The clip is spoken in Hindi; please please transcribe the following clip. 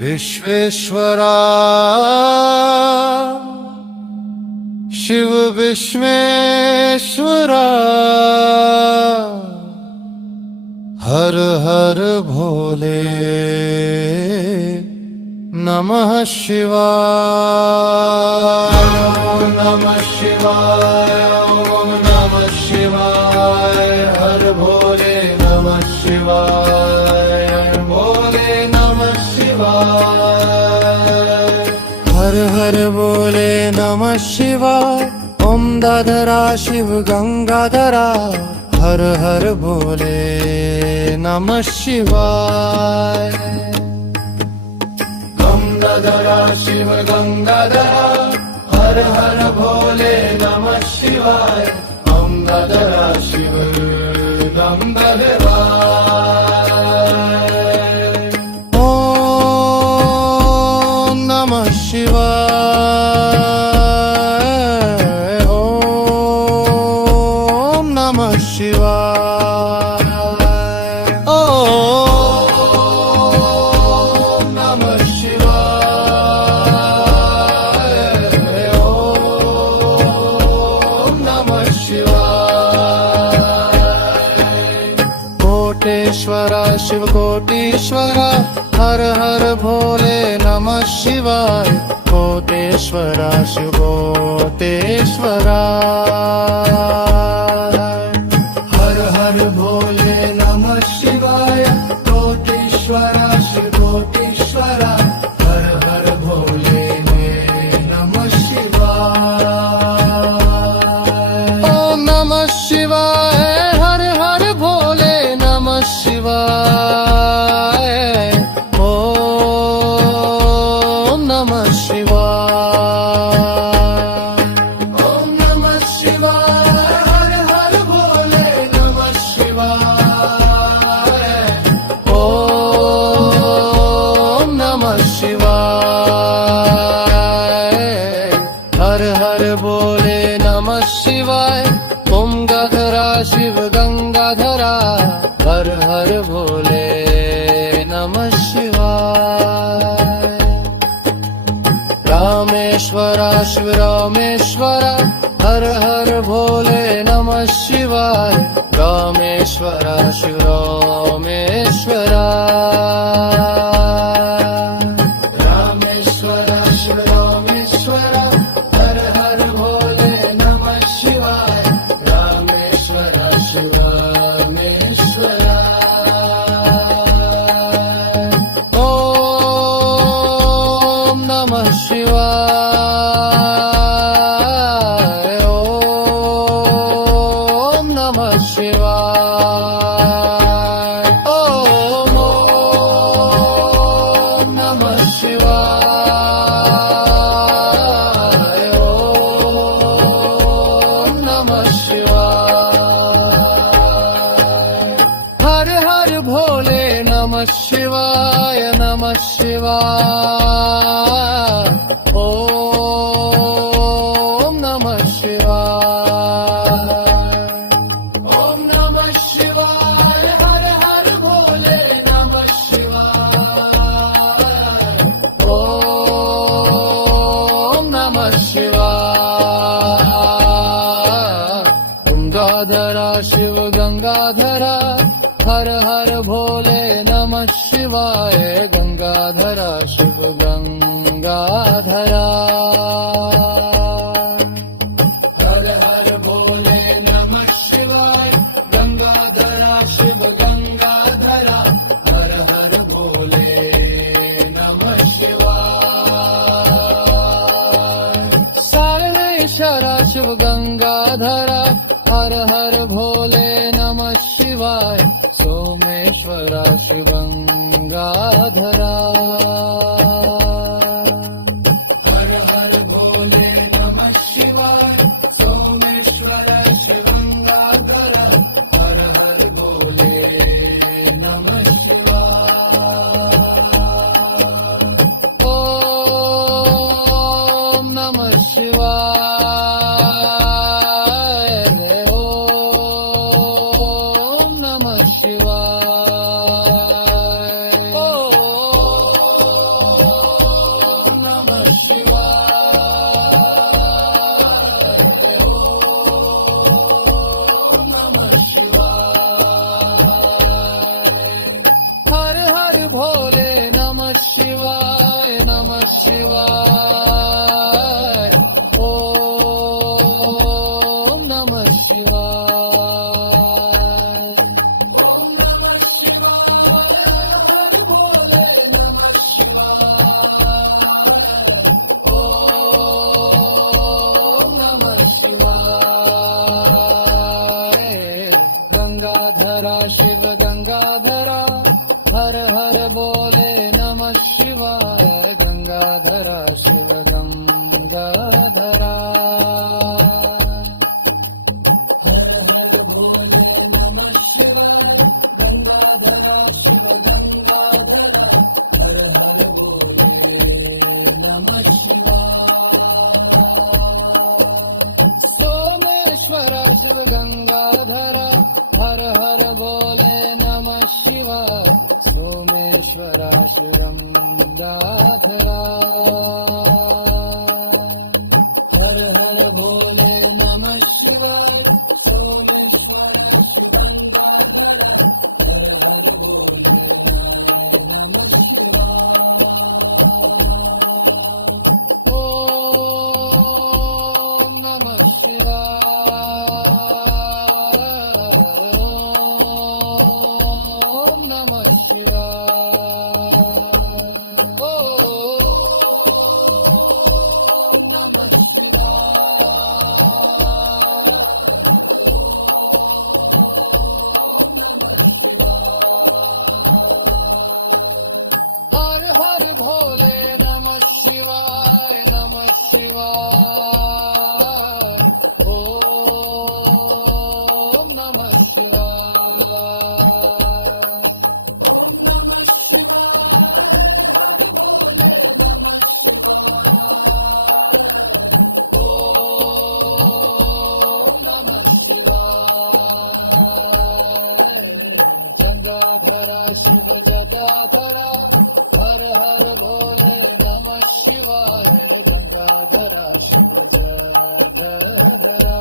विश्वेश्वरा शिव विश्वेश्वरा हर हर भोले नमः शिवाय ओम नमः शिवाय ओम नमः शिवाय हर भोले नमः शिवाय भोले नमः शिवाय हर हर भोले नमः शिवाय ओम दादरा शिव गंगाधरा हर हर भोले नमः शिवाय गंगाधरा शिव गंगाधरा हर हर भोले नमः शिवाय गंगाधरा शिव गंगाधरा ओम नमः शिवाय ओम नमः शिवाय ओम नमः शिवाय ओम नमः शिवाय कोटेश्वरा शिव कोटीश्वरा हर हर भोले नमः शिवाय कोटेश्वरा शिव कोटेश्वरा हर हर भोले नमः शिवाय कोटेश्वरा शिव कोटेश्वरा हर हर भोले नमः शिवाय ओम नमः शिवाय हर हर भोले नमः शिवाय ओम नमः शिवाय ओम नमः शिवाय हर हर भोले नमः शिवाय ओम नमः शिवाय हर हर भोले नमः शिवाय ओम गंगाधरा शिव गंगाधरा हर हर भोले नमः शिवाय रामेश्वरा शिव रामेश्वरा हर हर भोले नमः शिवाय रामेश्वरा शिव रामेश्वरा रामेश्वरा शिव रामेश्वरा हर हर भोले नमः शिवाय रामेश्वरा शिव रामेश्वरा ओम नमः शिवाय ओम नमः शिवाय ओम नमः शिवाय ओम नमः शिवाय हर हर भोले नमः शिवाय नमः शिवाय ओम नमः शिवाय ओम नमः शिवाय हर हर भोले नमः शिवाय ओम नमः शिवाय गंगाधरा शिव गंगाधरा हर हर भोले नमः शिवाय गंगाधरा शिव गंगाधरा हर हर भोले नमः शिवाय गंगाधरा शिव गंगाधरा हर हर भोले नमः शिवाय सागरेश्वरा शिव गंगाधरा हर हर भोले नमः शिवाय सोमेश्वरा शिव गंगाधरा हर हर भोले नमः शिवाय सोमेश्वरा शिव गंगाधरा हर हर भोले नमः शिवाय ओम नमः शिवाय ओम नमः शिवाय ओम शिवाय नमः शिवाय ओम नमः शिवाय ओम नमः शिवाय हर भोले नमः शिवाय ओम नमः शिवाय गंगाधरा शिव गंगाधरा हर हर बोले नमः शिवाय गंगाधरा शिव गंगाधरा हर हर बोले नमः शिवाय गंगाधरा शिव गंगाधरा हर हर बोले नमः शिवाय सोमेश्वरा शिव गंगाधरा हर हर बोले नमः शिवाय सोमेश्वरा शिवं गंगाधरा हर हर भोले नमः शिवाय सोमेश्वरा शिवं गंगाधरा हर हर भोले नमः शिवाय ओम नमः शिवाय ओम नमः शिवाय ओम नमः शिवाय हर हर भोले नमः शिवाय नमः शिवाय ओम नमः शिवाय नमः शिवाय ओम नमः शिवाय गंगाधरा शिव गदाधरा हर हर भोले नमः शिवाय गंगाधरा शिव गदाधरा